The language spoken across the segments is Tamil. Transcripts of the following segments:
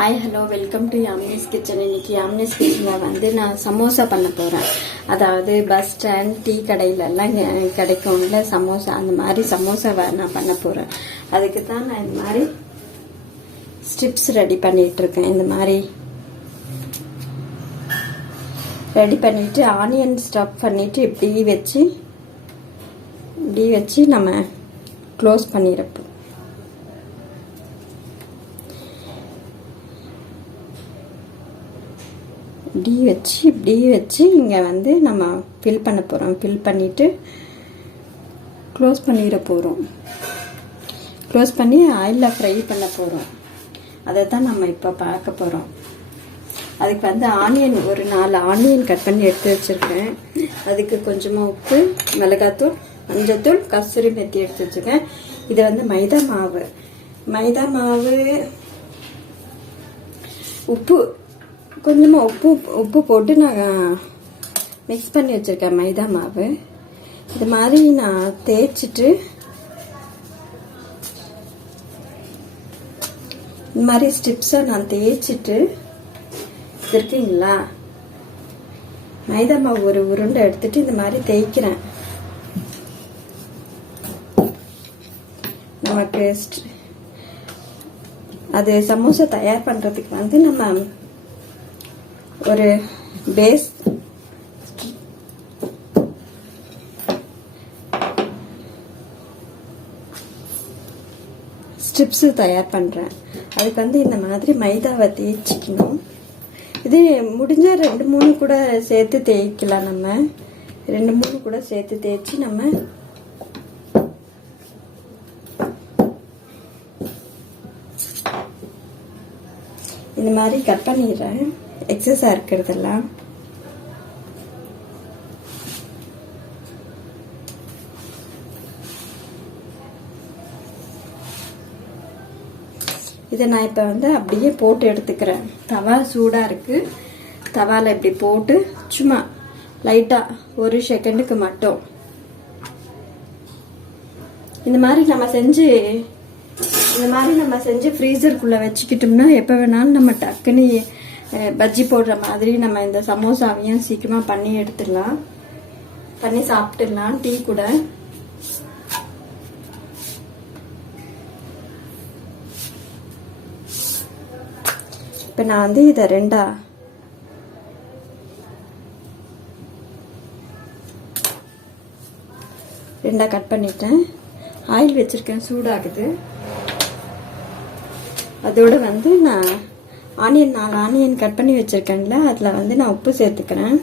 Hi hello welcome to Yamini's kitchen. இன்னைக்கு யாமினிஸ் கிச்சனில் வந்து நான் சமோசா பண்ண போகிறேன். அதாவது பஸ் ஸ்டாண்ட் டீ கடையிலெல்லாம் கிடைக்கும்ல சமோசா, அந்த மாதிரி சமோசா நான் பண்ண போகிறேன். அதுக்கு தான் நான் இந்த மாதிரி ஸ்ட்ரிப்ஸ் ரெடி பண்ணிகிட்ருக்கேன். இந்த மாதிரி ரெடி பண்ணிவிட்டு ஆனியன் ஸ்டஃப் பண்ணிவிட்டு இப்படி வச்சு நம்ம க்ளோஸ் பண்ணிடுறப்போ இப்படி வச்சு இங்கே வந்து நம்ம ஃபில் பண்ண போகிறோம். ஃபில் பண்ணிவிட்டு க்ளோஸ் பண்ணிட போகிறோம். க்ளோஸ் பண்ணி ஆயிலில் ஃப்ரை பண்ண போகிறோம். அதை தான் நம்ம இப்போ பார்க்க போகிறோம். அதுக்கு வந்து ஆனியன் ஒரு 4 ஆனியன் கட் பண்ணி எடுத்து வச்சுருக்கேன். அதுக்கு கொஞ்சமாக உப்பு, மிளகாத்தூள், மஞ்சத்தூள், கஸ்தூரி மெத்தி எடுத்து வச்சுருக்கேன். இது வந்து மைதா மாவு, உப்பு, கொஞ்சமாக உப்பு போட்டு நான் மிக்ஸ் பண்ணி வச்சுருக்கேன் மைதா மாவு. இது மாதிரி நான் தேய்ச்சிட்டு இந்த மாதிரி ஸ்டிப்ஸை நான் தேய்ச்சிட்டு இருக்குங்களா, மைதா மாவு ஒரு உருண்டை எடுத்துட்டு இந்த மாதிரி தேய்க்கிறேன். நமக்கு அது சமோசா தயார் பண்ணுறதுக்கு வந்து நம்ம ஒரு பேஸ் ஸ்ட்ரிப்ஸு தயார் பண்ணுறேன். அதுக்கு வந்து இந்த மாதிரி மைதாவை தேய்ச்சிக்கணும். இது முடிஞ்சால் 2-3 கூட சேர்த்து தேய்க்கலாம். நம்ம 2-3 கூட சேர்த்து தேய்ச்சி நம்ம இந்த மாதிரி கட் பண்ணிடுறேன். எக்ஸஸாக இருக்கிறதெல்லாம் இதை நான் இப்போ வந்து அப்படியே போட்டு எடுத்துக்கிறேன். தவா சூடாக இருக்குது. தவாவில் இப்படி போட்டு சும்மா லைட்டாக 1 செகண்டுக்கு மட்டும் இந்த மாதிரி நம்ம செஞ்சு ஃப்ரீசருக்குள்ளே வச்சுக்கிட்டோம்னா எப்போ வேணாலும் நம்ம டக்குன்னு பஜ்ஜி போடுற மாதிரி நம்ம இந்த சமோசாவையும் சீக்கிரமாக பண்ணி எடுத்துடலாம், பண்ணி சாப்பிட்டுடலாம் டீ கூட. இப்போ நான் வந்து இதை ரெண்டா கட் பண்ணிட்டேன். ஆயில் வச்சிருக்கேன், சூடாகுது. அதோட வந்து நான் 4 ஆனியன் கட் பண்ணி வச்சிருக்கேன்ல, அதில் வந்து நான் உப்பு சேர்த்துக்கிறேன்.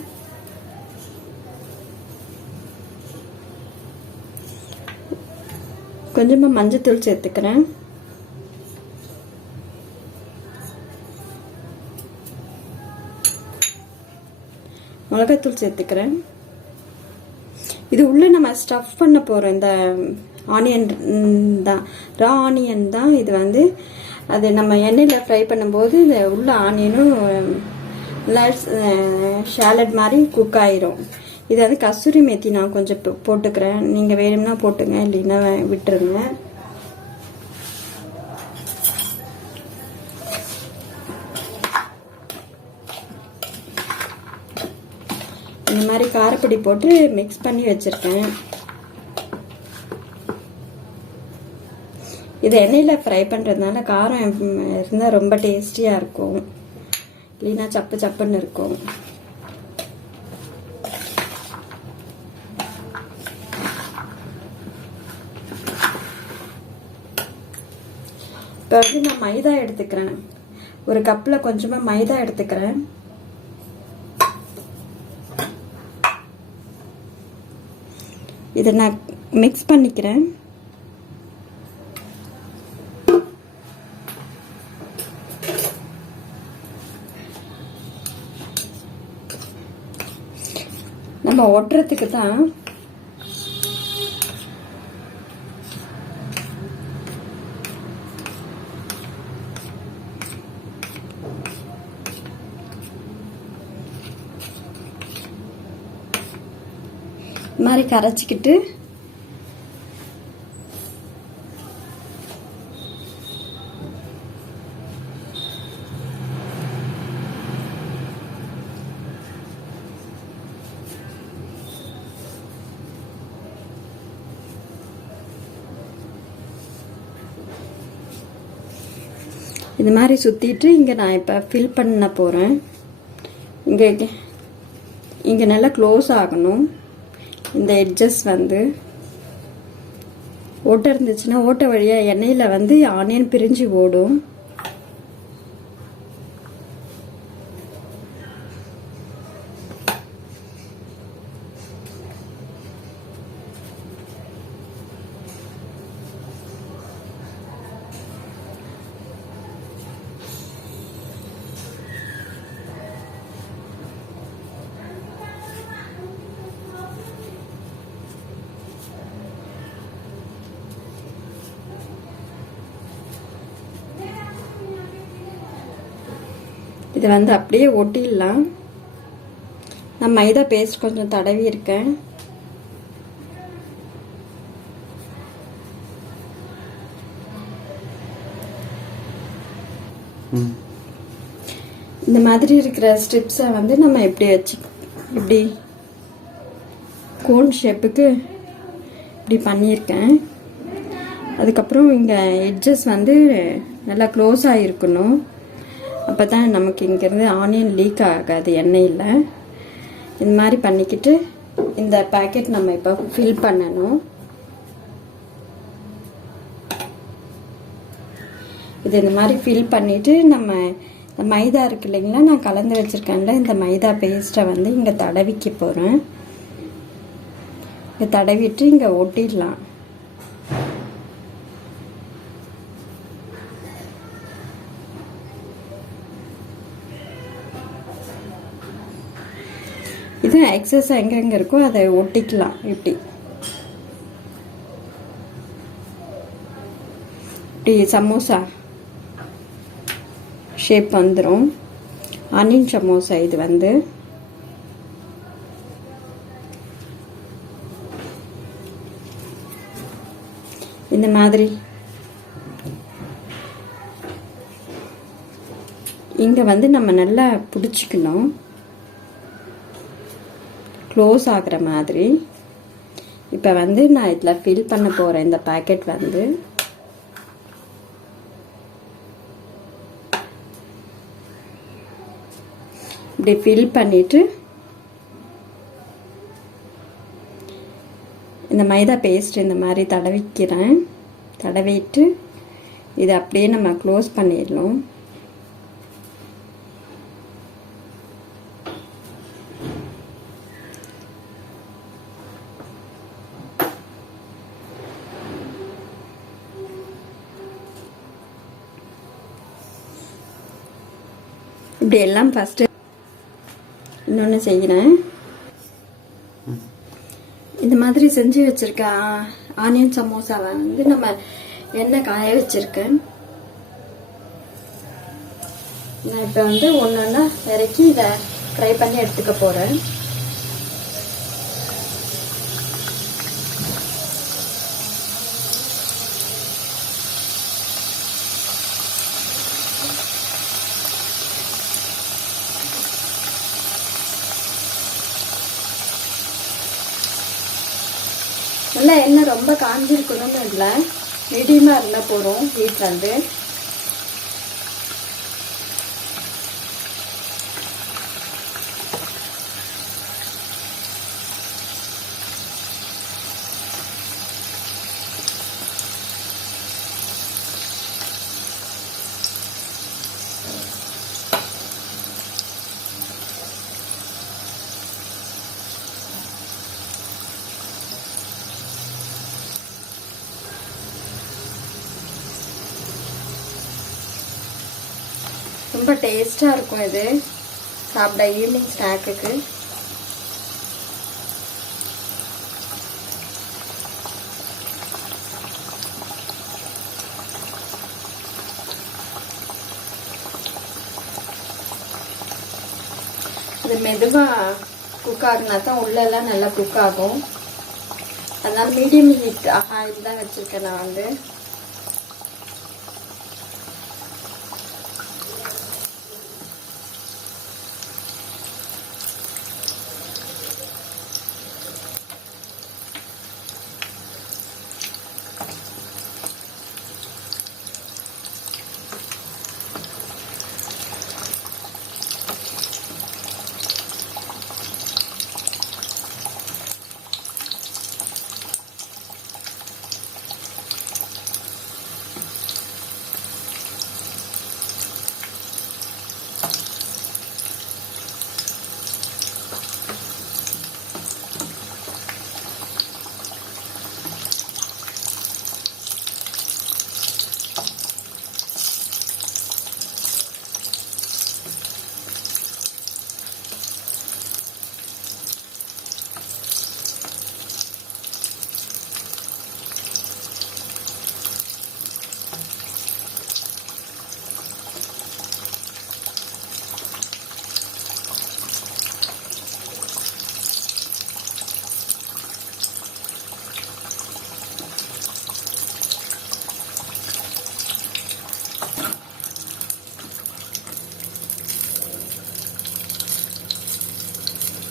கொஞ்சமாக மஞ்சத்தூள் சேர்த்துக்கிறேன். மிளகாத்தூள் சேர்த்துக்கிறேன். இது உள்ள நம்ம ஸ்டஃப் பண்ண போகிறோம். இந்த ஆனியன் தான், ரா ஆனியன் தான் இது வந்து. அது நம்ம எண்ணெயில் ஃப்ரை பண்ணும்போது இந்த உள்ள ஆனியனும் ஷாலட் மாதிரி குக் ஆயிரும். இது வந்து கஸ்தூரி மேத்தி நான் கொஞ்சம் போட்டுக்கிறேன். நீங்கள் வேணும்னா போட்டுங்க, இல்லைன்னா விட்டுருங்க. இந்த மாதிரி காரப்பொடி போட்டு மிக்ஸ் பண்ணி வச்சுருக்கேன். இதை எண்ணெயில் ஃப்ரை பண்ணுறதுனால காரம் இருந்தால் ரொம்ப டேஸ்டியாக இருக்கும், இல்லைன்னா சப்புன்னு இருக்கும். இப்போ வந்து நான் மைதா எடுத்துக்கிறேன். ஒரு கப்பில் கொஞ்சமாக மைதா எடுத்துக்கிறேன். இதை நான் மிக்ஸ் பண்ணிக்கிறேன். நம்ம ஒட்டுறதுக்கு தான் இந்த மாதிரி கரைச்சிக்கிட்டு இது மாதிரி சுற்றிட்டு இங்கே நான் இப்போ ஃபில் பண்ண போகிறேன். இங்கே நல்லா க்ளோஸ் ஆகணும். இந்த எட்ஜஸ் வந்து ஓட்டை இருந்துச்சுன்னா ஓட்டை வழியாக எண்ணெயில் வந்து ஆனியன் பிரிஞ்சு ஓடும். இது வந்து அப்படியே ஒட்டிடலாம். நான் மைதா பேஸ்ட் கொஞ்சம் தடவி இருக்கேன். இந்த மாதிரி இருக்கிற ஸ்ட்ரிப்ஸை வந்து நம்ம இப்படி கோன் ஷேப்புக்கு இப்படி பண்ணியிருக்கேன். அதுக்கப்புறம் இங்கே எட்ஜஸ் வந்து நல்லா க்ளோஸ் ஆகிருக்கணும். அப்போ தான் நமக்கு இங்கேருந்து ஆனியன் லீக் ஆகாது எண்ணெயில். இந்த மாதிரி பண்ணிக்கிட்டு இந்த பேக்கெட் நம்ம இப்போ ஃபில் பண்ணணும். இது இந்த மாதிரி ஃபில் பண்ணிவிட்டு நம்ம இந்த மைதா இருக்கு இல்லைங்களா, நான் கலந்து வச்சுருக்கேன்ல, இந்த மைதா பேஸ்ட்டை வந்து இங்கே தடவிக்க போகிறேன். இங்கே தடவிட்டு இங்கே ஒட்டிடலாம். இது எக்ஸஸ் எங்கெங்கே இருக்கோ அதை ஒட்டிக்கலாம். இப்படி சமோசா ஷேப் வந்துடும். ஆனியன் சமோசா இது வந்து இந்த மாதிரி இங்கே வந்து நம்ம நல்லா பிடிச்சிக்கணும், க்ளோஸ் ஆகிற மாதிரி. இப்போ வந்து நான் இதில் ஃபில் பண்ண போகிறேன். இந்த பேக்கெட் வந்து இப்படி ஃபில் பண்ணிவிட்டு இந்த மைதா பேஸ்ட் இந்த மாதிரி தடவிட்டு இதை அப்படியே நம்ம க்ளோஸ் பண்ணிடலாம். இப்படி எல்லாம் ஃபஸ்ட்டு இன்னொன்று செய்கிறேன். இந்த மாதிரி செஞ்சு வச்சுருக்க ஆனியன் சமோசாவை வந்து நம்ம எண்ணெய் காய வச்சுருக்கேன். நான் இப்போ வந்து ஒன்று ஒன்றா இறக்கி இதை ஃப்ரை பண்ணி எடுத்துக்க போகிறேன். நல்லா எண்ணெய் ரொம்ப காஞ்சிருக்கணும்னு இல்லை, மீடியமாக இருந்தால் போகிறோம். ஹீட் வந்து ரொம்ப டேஸ்ட்டாக இருக்கும். இது சாப்பிட ஈவினிங் ஸ்நாக்குக்கு. இது மெதுவாக குக் ஆகுனா தான் உள்ளெல்லாம் நல்லா குக் ஆகும். அதனால் மீடியம் ஹீட் ஆயில் தான் வச்சுருக்கேன் நான் வந்து.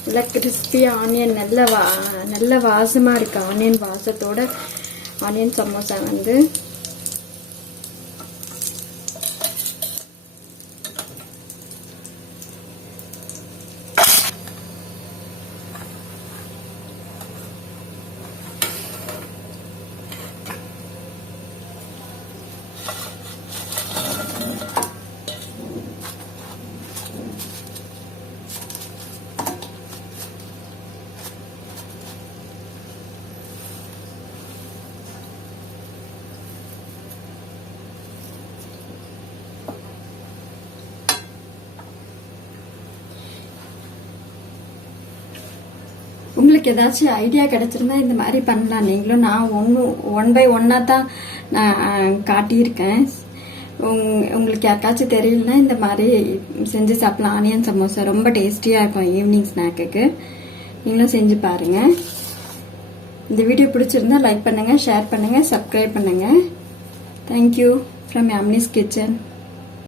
நல்லா கிறிஸ்பியாக ஆனியன் நல்ல வாசமாக இருக்குது. ஆனியன் வாசத்தோட ஆனியன் சமோசா வந்து உங்களுக்கு ஏதாச்சும் ஐடியா கிடைச்சிருந்தா இந்த மாதிரி பண்ணலாம் நீங்களும். நான் ஒன் பை ஒன்னா தான் நான் காட்டியிருக்கேன். உங்களுக்கு யாருக்காச்சும் தெரியலனா இந்த மாதிரி செஞ்சு சாப்பிடலாம். ஆனியன் சமோசா ரொம்ப டேஸ்டியாக இருக்கும் ஈவினிங் ஸ்நாக்குக்கு. நீங்களும் செஞ்சு பாருங்க. இந்த வீடியோ பிடிச்சிருந்தா லைக் பண்ணுங்க, ஷேர் பண்ணுங்க, சப்ஸ்கிரைப் பண்ணுங்க. Thank you from Yamini's kitchen.